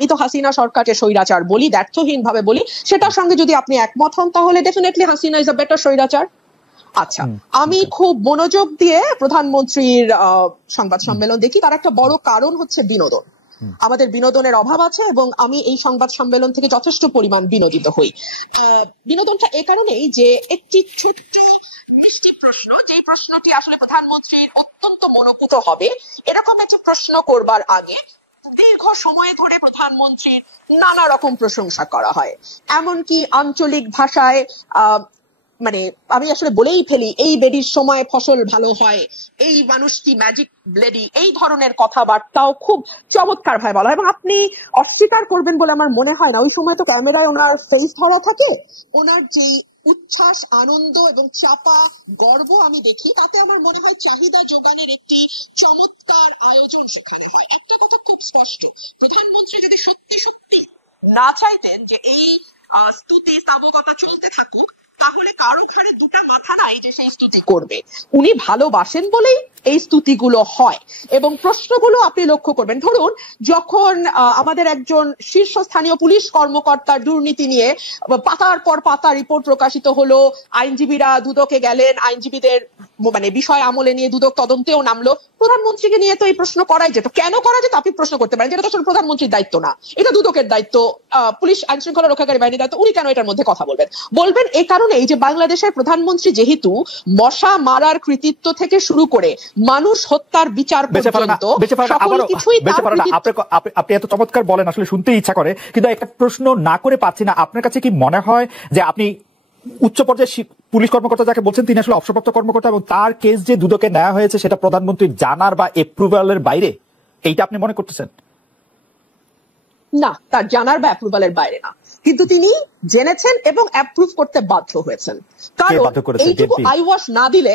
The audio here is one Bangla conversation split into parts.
আমি তো হাসিনা সরকারকে স্বৈরাচার বলি, ব্যর্থহীন ভাবে বলি, সেটার সঙ্গে যদি আপনি একমত হন তাহলে definitely Hasina is a better স্বৈরাচার। আচ্ছা, আমি খুব মনোযোগ দিয়ে প্রধানমন্ত্রীর সংবাদ সম্মেলন দেখি, তার একটা বড় কারণ হচ্ছে বিনোদন। আমাদের বিনোদনের অভাব আছে এবং আমি এই সংবাদ সম্মেলন থেকে যথেষ্ট পরিমাণ বিনোদিত হই। বিনোদনটা এ কারণেই যে একটি ছোট্ট মিষ্টি প্রশ্ন, যে প্রশ্নটি আসলে প্রধানমন্ত্রীর অত্যন্ত মনোপুত হবে, এরকম একটি প্রশ্ন করবার আগে দীর্ঘ সময় ধরে প্রধানমন্ত্রীর নানা রকম প্রশংসা করা হয়, এমনকি আঞ্চলিক ভাষায় মানে আমি আসলে বলেই ফেলি, এই বেডির সময় ফসল ভালো হয়, এই মানুষটি ম্যাজিক লেডি, এই ধরনের কথাবার্তাও খুব চমৎকার ভাবে বলা হয়। এবং আপনি অস্বীকার করবেন বলে আমার মনে হয় না, ওই সময় তো ক্যামেরায় ওনার ফেস ধরা থাকে, ওনার যে উচ্ছ্বাস, আনন্দ এবং চাপা গর্ব আমি দেখি, তাতে আমার মনে হয় চাহিদা যোগানের একটি চমৎকার আয়োজন সেখানে হয়। একটা কথা খুব স্পষ্ট, প্রধানমন্ত্রী যদি সত্যি সত্যি না চাইতেন যে এই স্তুতি স্থাবকতা চলতে থাকুক, তাহলে কারো ঘাড়ে দুটা মাথা নাই যে সেই স্তুতি করবে। উনি ভালোবাসেন বলেই এই স্তুতিগুলো হয়। এবং প্রশ্নগুলো আপনি লক্ষ্য করবেন, ধরুন যখন আমাদের একজন শীর্ষস্থানীয় পুলিশ কর্মকর্তার দুর্নীতি নিয়ে পাতার পর পাতা রিপোর্ট প্রকাশিত হলো, আইনজীবীরা দুদকে গেলেন, আইনজীবীদের মানে বিষয় আমলে নিয়ে দুদক তদন্তেও নামলো, প্রধানমন্ত্রীকে নিয়ে তো এই প্রশ্ন করাই যেত। কেন করা যেত আপনি প্রশ্ন করতে পারেন, যেটা তো আসলে প্রধানমন্ত্রীর দায়িত্ব না, এটা দুদকের দায়িত্ব, পুলিশ আইন শৃঙ্খলা রক্ষাকারী বাহিনীর দায়িত্ব, উনি কেন এটার মধ্যে কথা বলবেন? এই কারণে এই যে বাংলাদেশের প্রধানমন্ত্রী যেহেতু মশা মারার কৃতিত্ব থেকে শুরু করে মানুষ হত্যার বিচার পর্যন্ত সকল কিছুই, আপনি এত চমৎকার বলেন, আসলে শুনতে ইচ্ছা করে, কিন্তু একটা প্রশ্ন না করে পাচ্ছি না। আপনার কাছে কি মনে হয় যে আপনি উচ্চ পর্যায়ে পুলিশ কর্মকর্তা যাকে বলছেন তিনি আসলে অবসরপ্রাপ্ত কর্মকর্তা, এবং তার কেস যে দুদকে নেওয়া হয়েছে সেটা প্রধানমন্ত্রীর জানার বা এপ্রুভালের বাইরে, এইটা আপনি মনে করতেছেন? না, তার জানার বা অ্যাপ্রুভালের বাইরে না, কিন্তু তিনি জেনেছেন এবং অ্যাপ্রুভ করতে বাধ্য হয়েছেন। কারণ এইটুকু আইওয়াশ না দিলে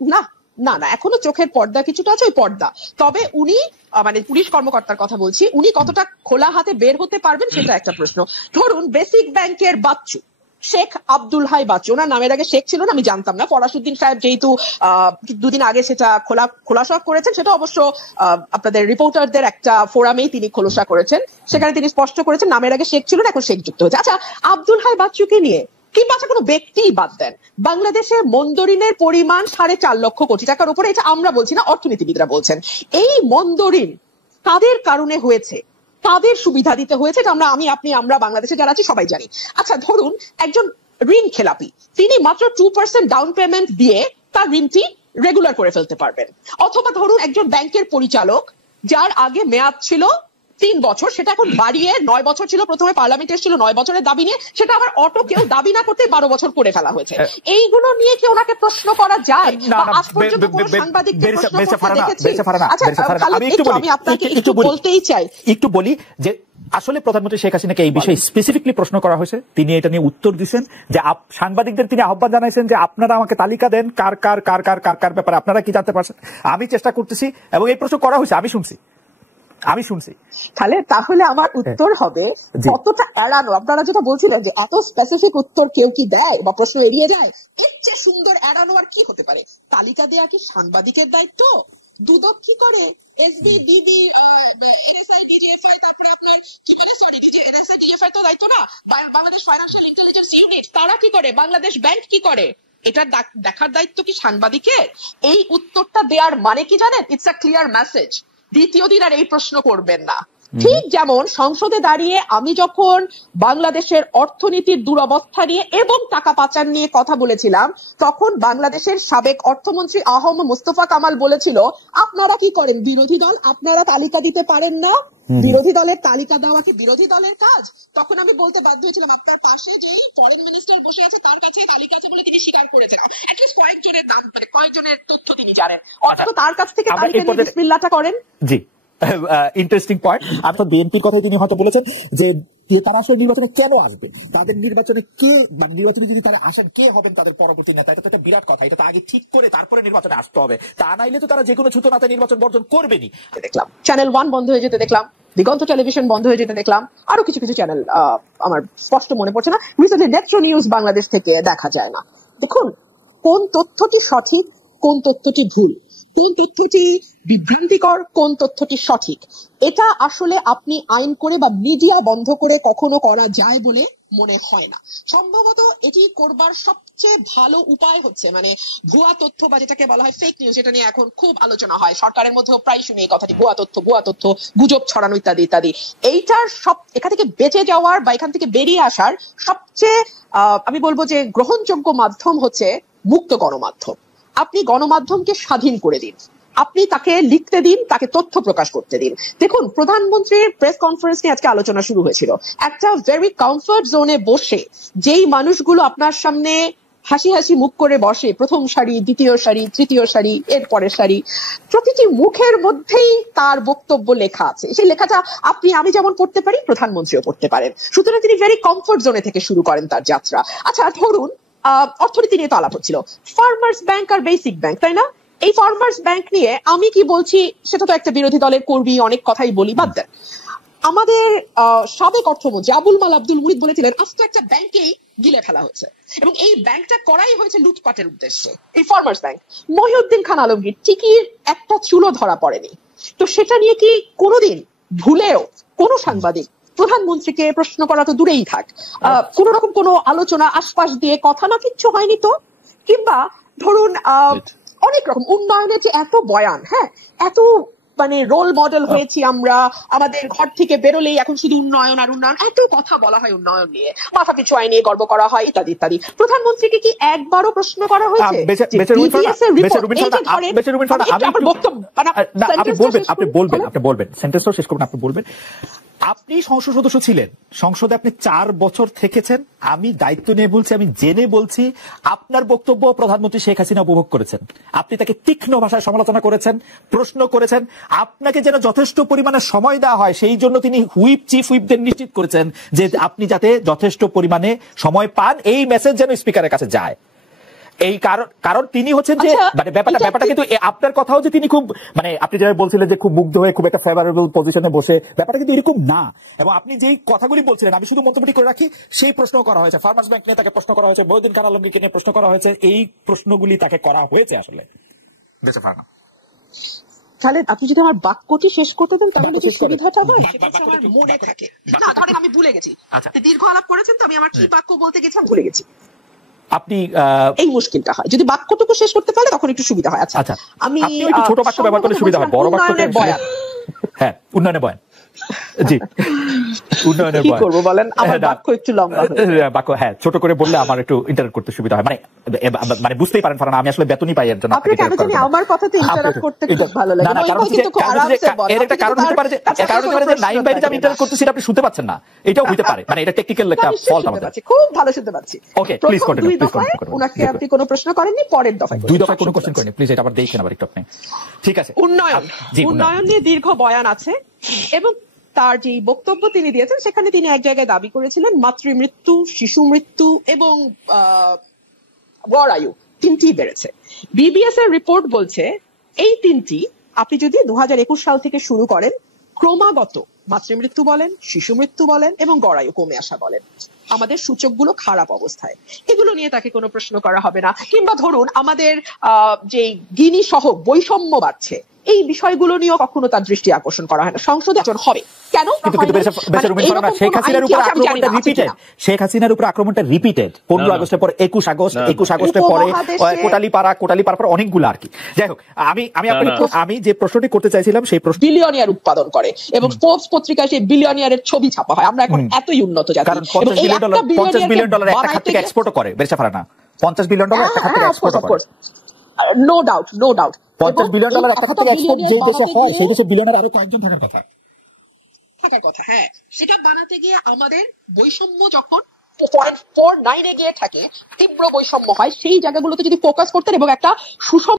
না না না এখনো চোখের পর্দা কিছুটা আছে, ওই পর্দা। তবে উনি মানে পুলিশ কর্মকর্তার কথা বলছি, উনি কতটা খোলা হাতে বের হতে পারবেন সেটা একটা প্রশ্ন। ধরুন বেসিক ব্যাংকের বাচ্চু শেখ আব্দুল হাই বাচ্চু, ওনার নামের আগে শেখ ছিল না, আমি জানতাম না, ফরাসউদ্দিন সাহেব যেহেতু দুদিন আগে সেটা খোলাসা করেছেন, সেটা অবশ্য আপনাদের রিপোর্টারদের একটা ফোরামেই তিনি খোলাসা করেছেন, সেখানে তিনি স্পষ্ট করেছেন নামের আগে শেখ ছিল না, এখন শেখ যুক্ত হয়েছে। আচ্ছা, আব্দুল হাই বাচ্চুকে নিয়ে কিংবা আচ্ছা কোনো ব্যক্তি বাদ দেন, বাংলাদেশে মন্দরিনের পরিমাণ 4.5 লক্ষ কোটি টাকার উপরে, এটা আমরা বলছি না, অর্থনীতিবিদরা বলছেন। এই মন্দরিন তাদের কারণে হয়েছে, তাদের সুবিধা দিতে হয়েছে, আমরা বাংলাদেশে যারা আছি সবাই জানি। আচ্ছা, ধরুন একজন ঋণ খেলাপি, তিনি মাত্র 2% ডাউন পেমেন্ট দিয়ে তার ঋণটি রেগুলার করে ফেলতে পারবেন। অথবা ধরুন একজন ব্যাংকের পরিচালক, যার আগে মেয়াদ ছিল 3 বছর, সেটা এখন বাড়িয়ে 9 বছর ছিল, প্রথমে পার্লামেন্টে এসেছিল 9 বছরের দাবি নিয়ে, সেটা আবার অটো কেউ দাবি না করতে 12 বছর করে ফেলা হয়েছে। এইগুলো নিয়ে কি ওনাকে প্রশ্ন করা যায়? আমি আপনাকে একটু বলতেই চাই, একটু বলি যে আসলে প্রধানমন্ত্রী শেখ হাসিনাকে এই বিষয়ে স্পেসিফিকলি প্রশ্ন করা হয়েছে, তিনি এটা নিয়ে উত্তর দিচ্ছেন যে সাংবাদিকদের তিনি আহ্বান জানাইছেন যে আপনারা আমাকে তালিকা দেন কার কার কার কার কার কার ব্যাপারে আপনারা কি জানতে পারছেন, আমি চেষ্টা করতেছি, এবং এই প্রশ্ন করা হয়েছে, আমি শুনছি। তাহলে আমার উত্তর হবে কতটা এড়ানো। আপনারা যেটা বলছিলেন যে এত স্পেসিফিক উত্তর কেউ কি দেয় বা প্রশ্ন এড়িয়ে যায়, এর চেয়ে সুন্দর এড়ানো আর কি হতে পারে? তালিকা দেয়া কি সাংবাদিকের দায়িত্ব? দুদক কি করে? এসবি, ডিবি, এনএসআই, ডিজিএফআই, তারপরে আপনার কি বলে, সরি এনএসআই, ডিজিএফআই তো দায়িত্ব না, বাংলাদেশ ফাইন্যান্সিয়াল ইন্টেলিজেন্স ইউনিট তারা কি করে? বাংলাদেশ ব্যাংক কি করে? এটা দেখার দায়িত্ব কি সাংবাদিকের? এই উত্তরটা দেওয়ার মানে কি জানেন? ইটস আ ক্লিয়ার মেসেজ, দ্বিতীয় দিন আর এই প্রশ্ন করবেন না। ঠিক যেমন সংসদে দাঁড়িয়ে আমি যখন বাংলাদেশের অর্থনীতির দুরবস্থা নিয়ে এবং টাকা পাচার নিয়ে কথা বলেছিলাম, তখন বাংলাদেশের সাবেক অর্থমন্ত্রী আহম মুস্তফা কামাল বলেছিল, আপনারা কি করেন বিরোধী দল, আপনারা তালিকা দিতে পারেন না, বিরোধী দলের তালিকা দেওয়া কি বিরোধী দলের কাজ? তখন আমি বলতে বাধ্য হয়েছিলাম, আপনার পাশে যেই ফরেন মিনিস্টার বসে আছে তার কাছে তালিকা আছে বলে তিনি স্বীকার করেছেন, অ্যাটলিস্ট কয়েকজনের নাম, মানে কয়েকজনের তথ্য তিনি জানেন, অথচ তার কাছ থেকে তালিকা নিয়ে বিসমিল্লাহটা করেন। জি, ইন্টারেস্টিং পয়েন্ট। আপনার বিএনপির কথাই তিনি হয়তো বলেছেন যে তারা আসলে নির্বাচনে কেন আসবে, তাদের নির্বাচনে কে, মানে নির্বাচনে যদি তারা আসেন কে হবেন তাদের পরবর্তী নেতা, এটা তো একটা বিরাট কথা, এটা তো আগে ঠিক করে তারপরে নির্বাচনে আসতে হবে, তা নাইলে তো তারা যে কোনো ছুতো নাতে নির্বাচন বর্জন করবেনি। দেখলাম চ্যানেল 1 বন্ধ হয়ে যেতে দেখলাম, দিগন্ত টেলিভিশন বন্ধ হয়ে যেতে দেখলাম, আরো কিছু কিছু চ্যানেল আমার স্পষ্ট মনে পড়ছে না, রিসেন্টলি নেত্র নিউজ বাংলাদেশ থেকে দেখা যায় না। দেখুন কোন তথ্যটি সঠিক কোন তথ্যটি ভুল, কোন তথ্যটি বিভ্রান্তিকর, কোন তথ্যটি সঠিক, এটা আসলে আপনি আইন করে বা মিডিয়া বন্ধ করে কখনো করা যায় বলে মনে হয় না। সম্ভবত এটি করবার সবচেয়ে ভালো উপায় হচ্ছে মানে ভুয়া তথ্য বা যেটাকে বলা হয় ফেক নিউজ, এটা নিয়ে এখন খুব আলোচনা হয়, সরকারের মধ্যেও প্রায় শুনি এই কথাটি, ভুয়া তথ্য, গুজব ছড়ানো ইত্যাদি ইত্যাদি। এইটার এখান থেকে বেঁচে যাওয়ার বা এখান থেকে বেরিয়ে আসার সবচেয়ে আমি বলবো যে গ্রহণযোগ্য মাধ্যম হচ্ছে মুক্ত গণমাধ্যম। আপনি গণমাধ্যমকে স্বাধীন করে দিন, আপনি তাকে লিখতে দিন, তাকে তথ্য প্রকাশ করতে দিন। দেখুন, প্রধানমন্ত্রীর প্রেস কনফারেন্স নিয়ে আজকে আলোচনা শুরু হয়েছিল। একটা ভেরি কমফর্ট জোনে বসে যেই মানুষগুলো আপনার সামনে হাসি হাসি মুখ করে বসে, প্রথম সারি, দ্বিতীয় সারি, তৃতীয় সারি, এর পরের সারি, প্রতিটি মুখের মধ্যেই তার বক্তব্য লেখা আছে। সেই লেখাটা আমি যেমন পড়তে পারি, প্রধানমন্ত্রীও পড়তে পারেন। সুতরাং তিনি ভেরি কমফর্ট জোনে থেকে শুরু করেন তার যাত্রা। আচ্ছা ধরুন অর্থনীতি নিয়ে তো আলাপ হচ্ছিল, ফার্মার্স ব্যাংক আর বেসিক ব্যাংক, তাই না? এই ফার্মার্স ব্যাংক নিয়ে আমি কি বলছি সেটা তো একটা বিরোধী দলের কর্মী, অনেক কথাই বলি, বাদ দেন। আমাদের সাবেক অর্থমন্ত্রী আবুল মাল আব্দুল মুহিত বলেছিলেন আস্ত একটা ব্যাংকেই গিলে ফেলা হচ্ছে এবং এই ব্যাংকটা করাই হয়েছে লুটপাটের উদ্দেশ্যে, এই ফার্মার্স ব্যাংক। মহিউদ্দিন খান আলমগীর টিকির একটা চুলো ধরা পড়েনি, তো সেটা নিয়ে কি কোনোদিন ভুলেও কোনো সাংবাদিক প্রধানমন্ত্রীকে প্রশ্ন করা তো দূরেই থাক, কোন রকম কোনো আলোচনা আশপাশ দিয়ে কথা না কিচ্ছু হয়নি তো? কিংবা ধরুন অনেক রকম উন্নয়নের যে এত বয়ান, হ্যাঁ, এত মানে রোল মডেল হয়েছি আমরা, আমাদের ঘর থেকে বেরোলেই এখন শুধু উন্নয়ন আর উন্নয়ন, এত কথা বলা হয় উন্নয়ন নিয়ে, মাথা পিছু আয় নিয়ে গর্ব করা হয় ইত্যাদি ইত্যাদি। প্রধানমন্ত্রীকে কি একবারও প্রশ্ন করা হয়েছে? আপনি বলবেন সেন্টেন্সটা শেষ করবেন, আপনি বলবেন। আপনি সংসদ সদস্য ছিলেন, সংসদে আপনি 4 বছর থেকেছেন। আমি দায়িত্ব নিয়ে বলছি, আমি জেনে বলছি, আপনার বক্তব্য প্রধানমন্ত্রী শেখ হাসিনা উপভোগ করেছেন। আপনি তাকে তীক্ষ্ণ ভাষায় সমালোচনা করেছেন, প্রশ্ন করেছেন। আপনাকে যেন যথেষ্ট পরিমাণে সময় দেওয়া হয় সেই জন্য তিনি চিফ হুইপদের নিশ্চিত করেছেন যে আপনি যাতে যথেষ্ট পরিমাণে সময় পান, এই মেসেজ যেন স্পিকারের কাছে যায়। এই কারণ তিনি হচ্ছেন যে মানে ব্যাপারটা কিন্তু আপনার কথাও যে তিনি খুব মানে আপনি যেটা বলছিলেন যে খুব মুগ্ধ হয়ে খুব একটা ফেভারেবল পজিশনে বসে, ব্যাপারটা কিন্তু এরকম না। এবং আপনি যেই কথাগুলি বলছিলেন আমি শুধু মন্তব্যটি করে রাখি, সেই প্রশ্ন করা হয়েছে ফার্মার্স ব্যাংক নিয়ে, তাকে প্রশ্ন করা হয়েছে, মহিউদ্দিন খান আলমগীরকে নিয়ে প্রশ্ন করা হয়েছে, এই প্রশ্নগুলি তাকে করা হয়েছে আসলে। তাহলে আপনি যদি আমার বাক্যটি শেষ করতে দেন তাহলে যে সুবিধাটা হয় আমার মনে থাকে না। ধরেন আমি ভুলে গেছি, দীর্ঘ আলাপ করেছেন তো আমি আমার কি বাক্য বলতে গেছি আমি ভুলে গেছি, আপনি এই মুশকিলটা হয়। যদি বাক্যটুকু শেষ করতে পারলে তখন একটু সুবিধা হয়। আচ্ছা আমি ছোট বাক্য ব্যবহার করলে সুবিধা হয়, বড় বাক্য হ্যাঁ উন্নয়নের বয়ান, জি উন্নয়নের কি করব বলেন, আমার বাক্য একটু লম্বা বাক্য, হ্যাঁ ছোট করে বললে আমার একটু ইন্টারাক্ট করতে সুবিধা হয়। মানে বুঝতেই পারেন ফারহানা, আমি আসলে বেতনই পাই এর জন্য। আপনি কেন জানি আমার কথাতে ইন্টারাক্ট করতে খুব ভালো লাগে। না কারণ এর একটা কারণ হতে পারে যে নাইম ভাই আমি ইন্টারাক্ট করতেছি আপনি শুনতে পাচ্ছেন না, এটাও হতে পারে, মানে এটা টেকনিক্যাল একটা ফল্ট আমাদের। খুব ভালো শুনতে পাচ্ছি। Okay please continue, please continue. উনাকে আপনি কোনো প্রশ্ন করেননি, পরের দফায় 2 দফায় কোনো কোশ্চেন করেননি, প্লিজ এটা আবার দেখেন আবার একটু আপনি। ঠিক আছে, উন্নয়ন নিয়ে দীর্ঘ বয়ান আছে এবং তার যে বক্তব্য তিনি দিয়েছেন সেখানে তিনি এক জায়গায় দাবি করেছিলেন মাতৃমৃত্যু, শিশু মৃত্যু এবং গড় আয়ু 3টি বেড়েছে। বিবিএস এর রিপোর্ট বলছে এই 3টি আপনি যদি 2021 সাল থেকে শুরু করেন ক্রমাগত মাতৃমৃত্যু বলেন, শিশু মৃত্যু বলেন এবং গড় আয়ু কমে আসা বলেন, আমাদের সূচকগুলো খারাপ অবস্থায়। এগুলো নিয়ে তাকে কোনো প্রশ্ন করা হবে না। কিংবা ধরুন আমাদের যে গিনি সহ বৈষম্য বাড়ছে, এই বিষয়গুলো নিয়েও কখনো তার দৃষ্টি আকর্ষণ করা হয় না। সংসদে হয় কেন? শেখ হাসিনার উপর আক্রমণটা রিপিটেড 15 আগস্টের পর 21 আগস্টের পরে কোটালীপাড়া পর অনেকগুলো আর কি। যাই হোক, আমি যে প্রশ্নটি করতে চাইছিলাম সেই প্রশ্ন, বিলিয়নিয়ার উৎপাদন করে এবং ফোর্বস পত্রিকায় সেই বিলিয়নিয়ারের ছবি ছাপা হয়। আমরা এখন এতই উন্নত জাতি, কারণ $50 বিলিয়ন একটা খাত থেকে এক্সপোর্টও করে বেরসা ফারহানা, $50 বিলিয়ন একটা খাত থেকে এক্সপোর্ট করে। নো ডাউট $50 বিলিয়ন একটা খাত থেকে এক্সপোর্ট যে দেশে হয় সেই দেশে বিলিয়নের আরো কয়েকজন থাকার কথা। হ্যাঁ, সেটা বানাতে গিয়ে আমাদের বৈষম্য যখন 0.49 গিয়ে থাকে, তীব্র বৈষম্য হয়, সেই জায়গাগুলোতে যদি ফোকাস করতেন এবং একটা সুষম